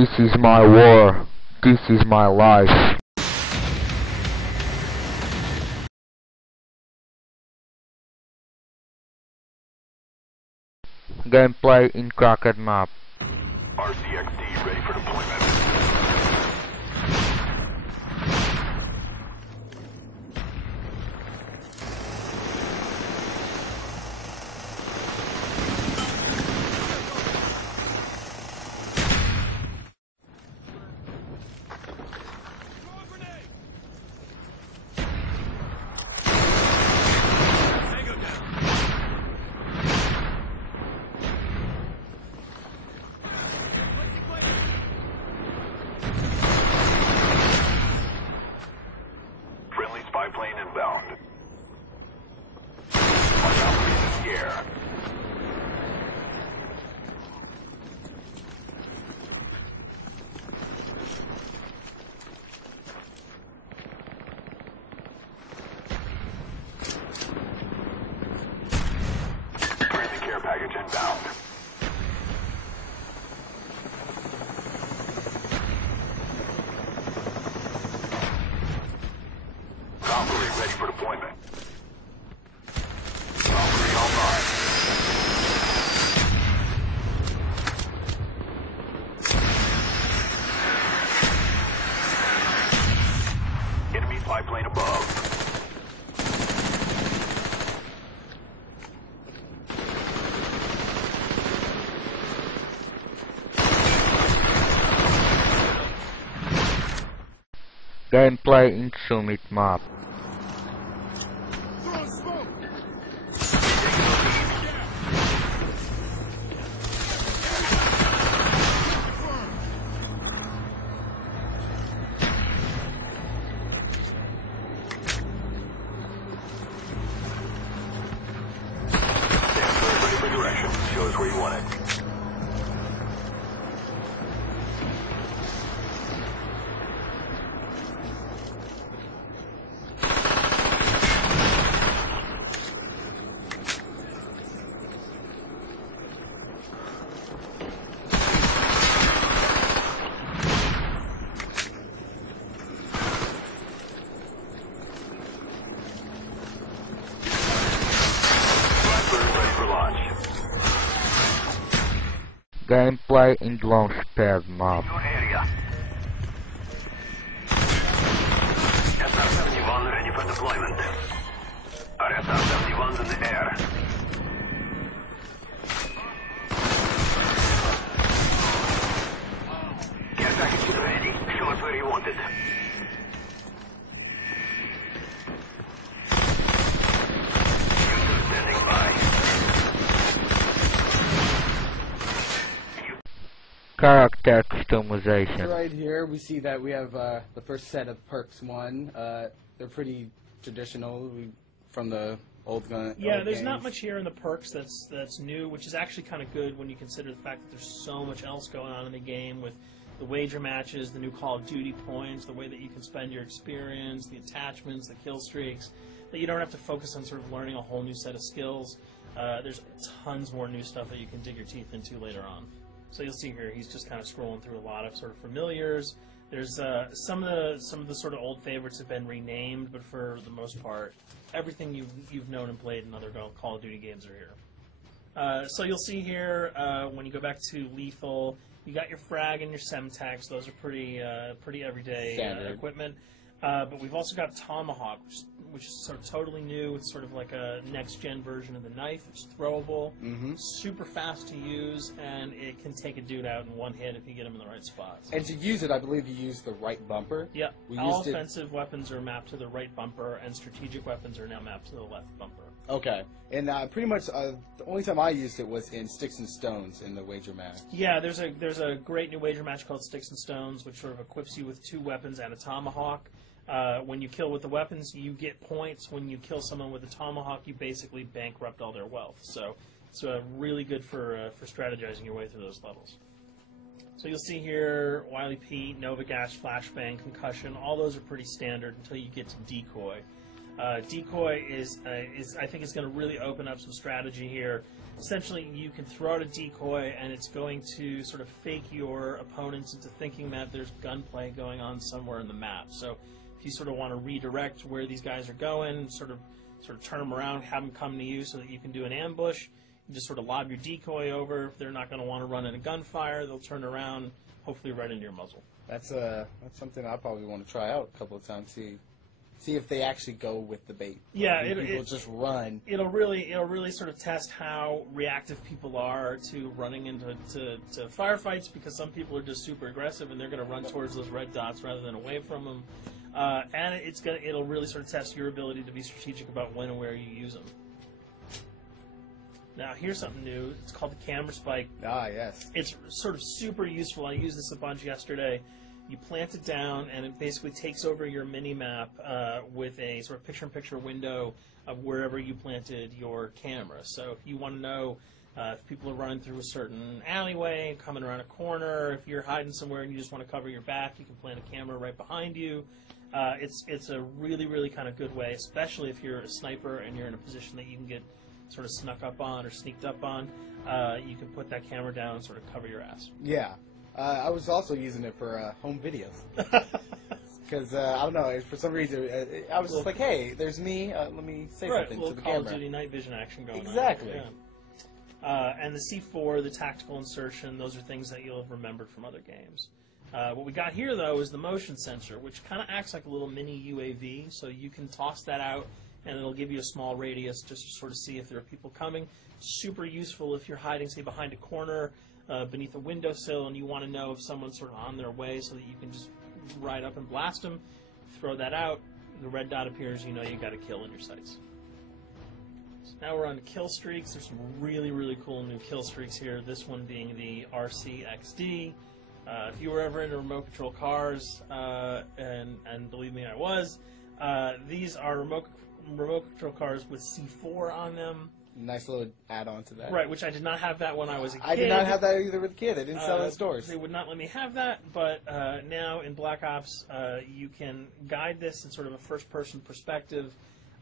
This is my war. This is my life. Gameplay in cracked map. RCXD ready for deployment. Spy plane inbound. Watch out for the scare. Friendly care package inbound. Ready for deployment. Valkyrie online. Enemy spy plane above. Gameplay in Summit map. Direction. Show us where you want it. Ready for launch. Gameplay in Launchpad map. Your area. SR-71 ready for deployment. Our SR-71's in the air. Care package is ready. Show us where you want it. User standing by. Character customization. Right here we see that we have the first set of perks 1. They're pretty traditional from the old gun. Yeah, old there's games. not much here in the perks that's new, which is actually kind of good when you consider the fact that there's so much else going on in the game with the wager matches, the new Call of Duty points, the way that you can spend your experience, the attachments, the kill streaks, that you don't have to focus on sort of learning a whole new set of skills. There's tons more new stuff that you can dig your teeth into later on. So you'll see here, he's just kind of scrolling through a lot of sort of familiars. There's some of the sort of old favorites have been renamed, but for the most part, everything you've known and played in other Call of Duty games are here. So you'll see here when you go back to Lethal, you got your frag and your semtex. Those are pretty everyday equipment. But we've also got Tomahawk, which is sort of totally new. It's sort of like a next-gen version of the knife. It's throwable, super fast to use, and it can take a dude out in one hit if you get him in the right spots. And to use it, I believe you use the right bumper. Yeah, all offensive weapons are mapped to the right bumper, and strategic weapons are now mapped to the left bumper. Okay, and pretty much the only time I used it was in Sticks and Stones in the wager match. Yeah, there's a great new wager match called Sticks and Stones, which sort of equips you with 2 weapons and a tomahawk. When you kill with the weapons, you get points. When you kill someone with a tomahawk, you basically bankrupt all their wealth. So it's really good for strategizing your way through those levels. So you'll see here, Wily Pete, Nova Gash, Flashbang, Concussion, all those are pretty standard until you get to Decoy. Decoy is I think is going to really open up some strategy here. Essentially, you can throw out a decoy, and it's going to sort of fake your opponents into thinking that there's gunplay going on somewhere in the map. So, if you sort of want to redirect where these guys are going, sort of turn them around, have them come to you so that you can do an ambush. You just sort of lob your decoy over. If they're not going to want to run in a gunfire, they'll turn around, hopefully right into your muzzle. That's something I probably want to try out a couple of times. See if they actually go with the bait. Yeah, people just run. It'll really sort of test how reactive people are to running into firefights, because some people are just super aggressive and they're going to run towards those red dots rather than away from them. And it'll really sort of test your ability to be strategic about when and where you use them. Now, here's something new. It's called the camera spike. Ah, yes. It's sort of super useful. I used this a bunch yesterday. You plant it down, and it basically takes over your mini-map with a sort of picture-in-picture window of wherever you planted your camera. So if you want to know if people are running through a certain alleyway, coming around a corner, if you're hiding somewhere and you just want to cover your back, you can plant a camera right behind you. It's a really, really kind of good way, especially if you're a sniper and you're in a position that you can get sort of snuck up on or sneaked up on. You can put that camera down and sort of cover your ass. Yeah. I was also using it for home videos. Because, I don't know, for some reason, I was just like, hey, there's me, let me say something to the Call camera. of Duty night vision action going exactly. on. Yeah. And the C4, the tactical insertion, those are things that you'll have remembered from other games. What we got here, though, is the motion sensor, which kind of acts like a little mini UAV, so you can toss that out, and it'll give you a small radius just to sort of see if there are people coming. Super useful if you're hiding, say, behind a corner, beneath a windowsill, and you want to know if someone's sort of on their way so that you can just ride up and blast them. Throw that out, the red dot appears, you know you got a kill in your sights. So now we're on to Killstreaks. There's some really, really cool new Killstreaks here, this one being the RCXD. If you were ever into remote control cars, and believe me, I was, these are remote control cars with C4 on them. Nice little add-on to that. Right, which I did not have that when I was a kid. I did not have that either with a kid. They didn't sell it in stores. They would not let me have that, but now in Black Ops, you can guide this in sort of a first-person perspective.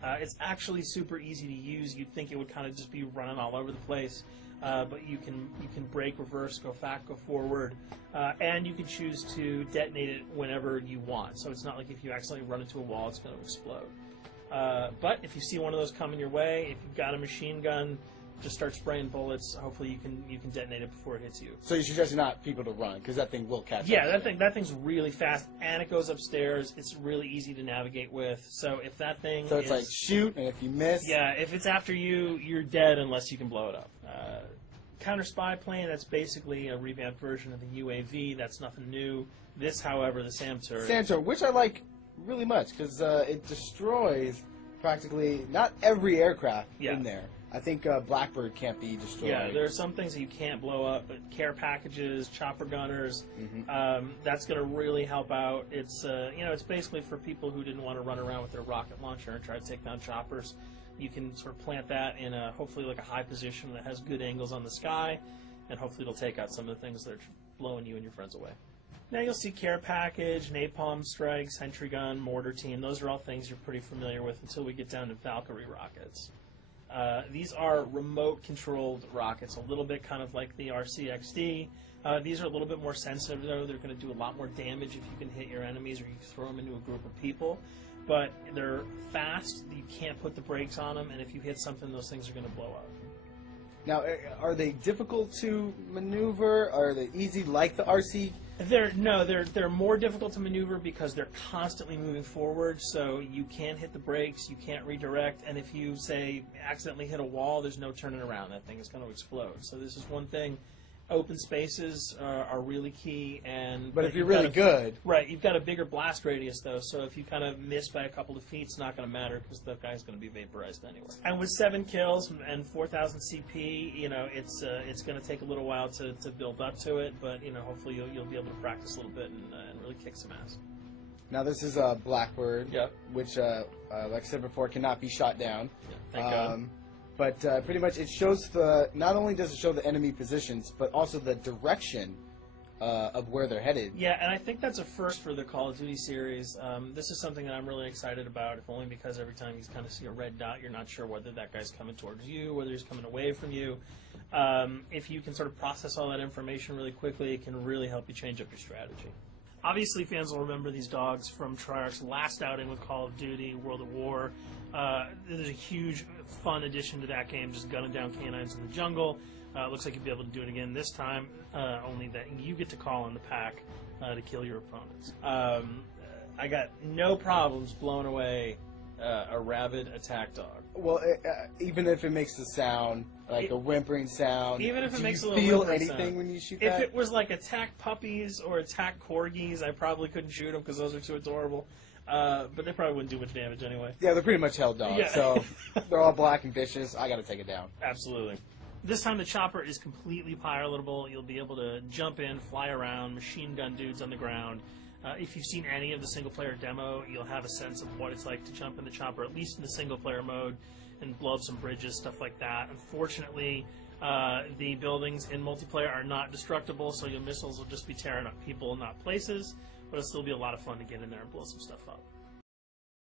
It's actually super easy to use. You'd think it would kind of just be running all over the place, but you can brake, reverse, go back, go forward, and you can choose to detonate it whenever you want. So it's not like if you accidentally run into a wall, it's going to explode. But if you see one of those coming your way, if you've got a machine gun, just start spraying bullets. Hopefully you can detonate it before it hits you. So you suggest not people to run, because that thing will catch up. Yeah, that thing's really fast, and it goes upstairs. It's really easy to navigate with. So if that thing So it's like shoot, and if you miss... Yeah, if it's after you, you're dead unless you can blow it up. Counter spy plane, that's basically a revamped version of the UAV. That's nothing new. This, however, the SAM turret... SAM turret, which I like really much, because it destroys practically not every aircraft in there. I think Blackbird can't be destroyed. Yeah, there are some things that you can't blow up, but care packages, chopper gunners, that's going to really help out. It's it's basically for people who didn't want to run around with their rocket launcher and try to take down choppers. You can sort of plant that in a hopefully like a high position that has good angles on the sky, and hopefully it'll take out some of the things that are blowing you and your friends away. Now you'll see care package, napalm strike, sentry gun, mortar team. Those are all things you're pretty familiar with until we get down to Valkyrie rockets. These are remote-controlled rockets, a little bit kind of like the RCXD. These are a little bit more sensitive, though. They're going to do a lot more damage if you can hit your enemies or you throw them into a group of people. But they're fast. You can't put the brakes on them, and if you hit something, those things are going to blow up. Now, are they difficult to maneuver? Are they easy like the RC? They're more difficult to maneuver because they're constantly moving forward, so you can't hit the brakes, you can't redirect, and if you, say, accidentally hit a wall, there's no turning around. That thing is going to explode. So this is one thing. Open spaces are really key. But if you're really good... Right, you've got a bigger blast radius, though, so if you kind of miss by a couple of feet, it's not going to matter because the guy's going to be vaporized anyway. And with 7 kills and 4,000 CP, it's going to take a little while to build up to it, but, hopefully you'll be able to practice a little bit and really kick some ass. Now this is a Blackbird, which, like I said before, cannot be shot down. Yeah, thank God. But pretty much it shows not only does it show the enemy positions, but also the direction of where they're headed. Yeah, and I think that's a first for the Call of Duty series. This is something that I'm really excited about, if only because every time you kind of see a red dot, you're not sure whether that guy's coming towards you, whether he's coming away from you. If you can sort of process all that information really quickly, it can really help you change up your strategy. Obviously, fans will remember these dogs from Treyarch's last outing with Call of Duty, World at War. There's a huge, fun addition to that game, just gunning down canines in the jungle. Looks like you'll be able to do it again this time, only that you get to call on the pack to kill your opponents. I got no problems blowing away a rabid attack dog. Well, even if it makes the sound, like a whimpering sound, even if it makes a you little feel whimpering anything sound. when you shoot If that? it was like attack puppies or attack corgis, I probably couldn't shoot them because those are too adorable. But they probably wouldn't do much damage anyway. Yeah, they're pretty much held dogs, Yeah. so they're all black and vicious. I got to take it down. Absolutely. This time the chopper is completely pilotable. You'll be able to jump in, fly around, machine gun dudes on the ground. If you've seen any of the single-player demo, you'll have a sense of what it's like to jump in the chopper, at least in the single-player mode, and blow up some bridges, stuff like that. Unfortunately, the buildings in multiplayer are not destructible, so your missiles will just be tearing up people, not places, but it'll still be a lot of fun to get in there and blow some stuff up.